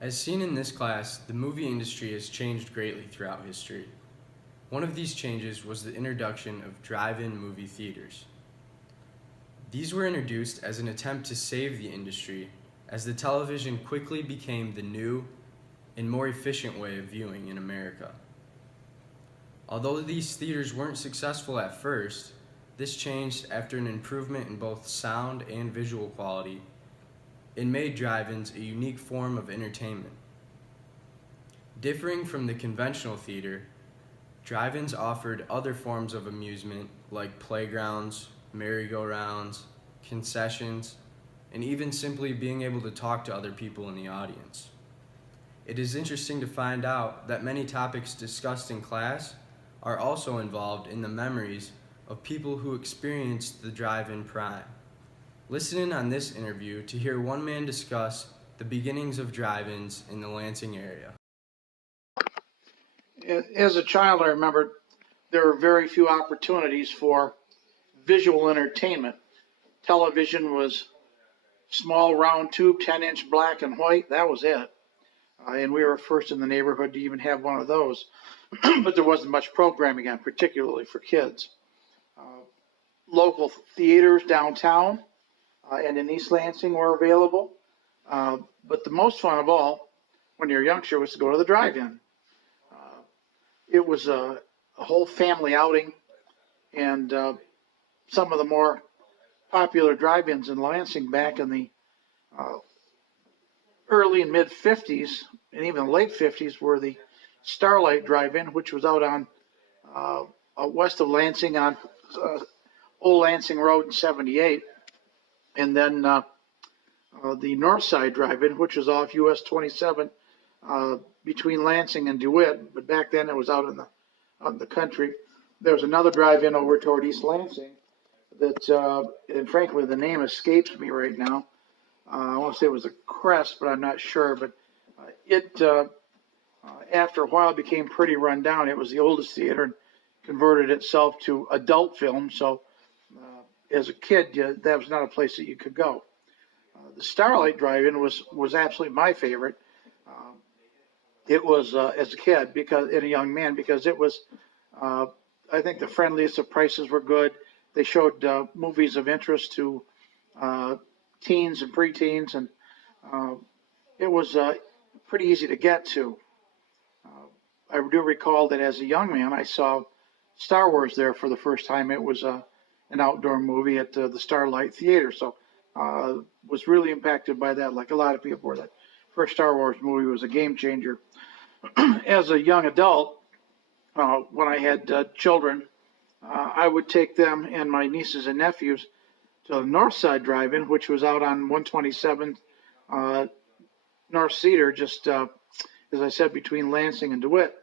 As seen in this class, the movie industry has changed greatly throughout history. One of these changes was the introduction of drive-in movie theaters. These were introduced as an attempt to save the industry, as the television quickly became the new and more efficient way of viewing in America. Although these theaters weren't successful at first, this changed after an improvement in both sound and visual quality and made drive-ins a unique form of entertainment. Differing from the conventional theater, drive-ins offered other forms of amusement like playgrounds, merry-go-rounds, concessions, and even simply being able to talk to other people in the audience. It is interesting to find out that many topics discussed in class are also involved in the memories of people who experienced the drive-in prime. Listen in on this interview to hear one man discuss the beginnings of drive-ins in the Lansing area. As a child, I remember there were very few opportunities for visual entertainment. Television was small round tube, 10-inch black and white. That was it. And we were first in the neighborhood to even have one of those. But there wasn't much programming on, particularly for kids. Local theaters downtown and in East Lansing were available. But the most fun of all, when you're a youngster, was to go to the drive-in. It was a whole family outing, and some of the more popular drive-ins in Lansing back in the early and mid 50s and even late 50s were the Starlight Drive-In, which was out on west of Lansing on Old Lansing Road in 78, and then the North Side Drive-In, which was off US 27 between Lansing and DeWitt, but back then it was out in the country. There was another drive-in over toward East Lansing that, and frankly, the name escapes me right now. I want to say it was a Crest, but I'm not sure. But it, after a while, became pretty run down. It was the oldest theater and converted itself to adult film. So as a kid, that was not a place that you could go. The Starlight Drive-In was absolutely my favorite. It was as a kid and a young man because it was, I think, the friendliest. The prices were good. They showed movies of interest to teens and preteens, and it was pretty easy to get to. I do recall that as a young man, I saw Star Wars there for the first time. It was an outdoor movie at the Starlight Theater, so was really impacted by that, like a lot of people were. That first Star Wars movie was a game changer. As a young adult, when I had children, I would take them and my nieces and nephews to the North Side Drive-In, which was out on 127 North Cedar, just as I said, between Lansing and DeWitt.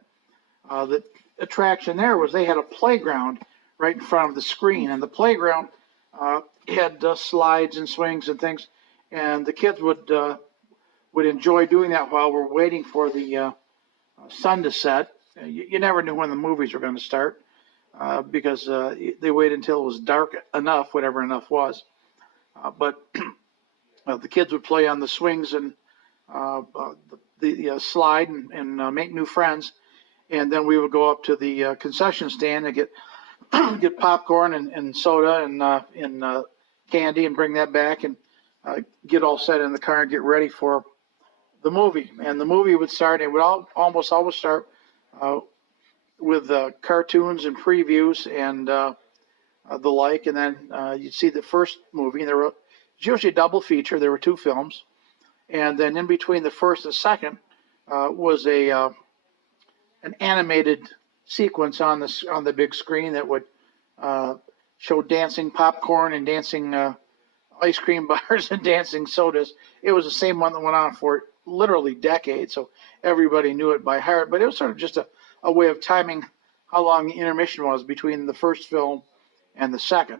The attraction there was they had a playground right in front of the screen, and the playground had slides and swings and things, and the kids would enjoy doing that while we're waiting for the sun to set. You never knew when the movies were going to start because they waited until it was dark enough, whatever enough was. But the kids would play on the swings and the slide and make new friends. And then we would go up to the concession stand and get popcorn and soda and candy and bring that back and get all set in the car and get ready for the movie. And the movie would start, and it would almost always start with cartoons and previews and the like. And then you'd see the first movie, and there were usually a double feature. There were two films. And then in between the first and second was an animated sequence on the big screen that would show dancing popcorn and dancing ice cream bars and dancing sodas. It was the same one that went on for literally decades, so everybody knew it by heart. But it was sort of just a way of timing how long the intermission was between the first film and the second.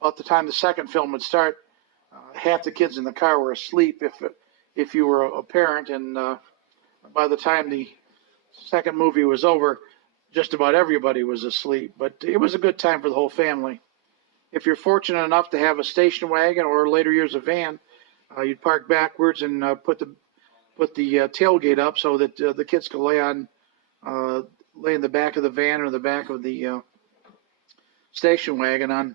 About the time the second film would start, half the kids in the car were asleep if you were a parent, and by the time the second movie was over, just about everybody was asleep. But it was a good time for the whole family. If you're fortunate enough to have a station wagon or later years a van, you'd park backwards and put put the tailgate up so that the kids could lay in the back of the van or the back of the station wagon on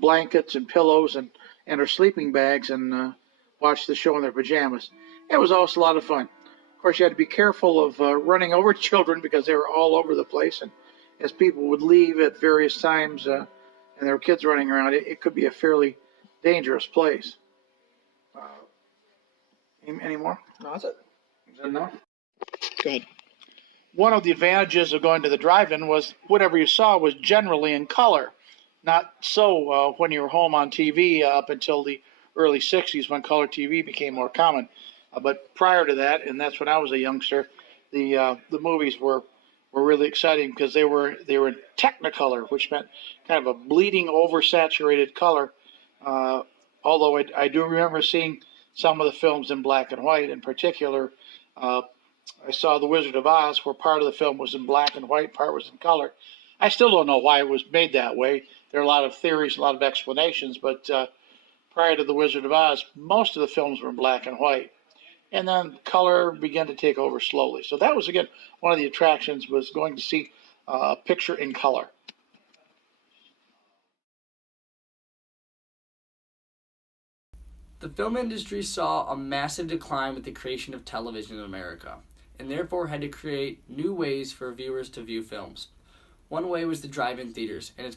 blankets and pillows and their sleeping bags and watch the show in their pajamas. It was also a lot of fun. Of course, you had to be careful of running over children because they were all over the place. And as people would leave at various times and there were kids running around, it could be a fairly dangerous place. Any more? No, that's it. Is that enough? Good. One of the advantages of going to the drive-in was whatever you saw was generally in color. Not so when you were home on TV up until the early 60s when color TV became more common. But prior to that, and that's when I was a youngster, the movies were really exciting because they were in Technicolor, which meant kind of a bleeding oversaturated color. Although I do remember seeing some of the films in black and white. In particular, I saw The Wizard of Oz, where part of the film was in black and white, part was in color. I still don't know why it was made that way. There are a lot of theories, a lot of explanations, but prior to The Wizard of Oz, most of the films were in black and white. And then color began to take over slowly. So that was, again, one of the attractions, was going to see a picture in color. The film industry saw a massive decline with the creation of television in America, and therefore had to create new ways for viewers to view films. One way was the drive-in theaters, and its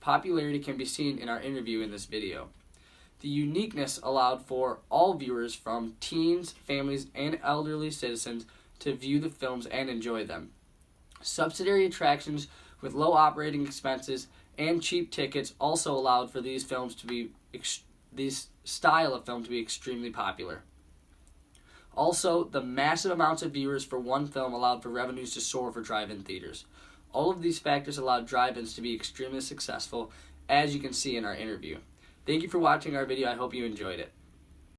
popularity can be seen in our interview in this video. The uniqueness allowed for all viewers, from teens, families, and elderly citizens, to view the films and enjoy them. Subsidiary attractions with low operating expenses and cheap tickets also allowed for these films to be this style of film to be extremely popular. Also, the massive amounts of viewers for one film allowed for revenues to soar for drive-in theaters. All of these factors allowed drive-ins to be extremely successful, as you can see in our interview. Thank you for watching our video. I hope you enjoyed it.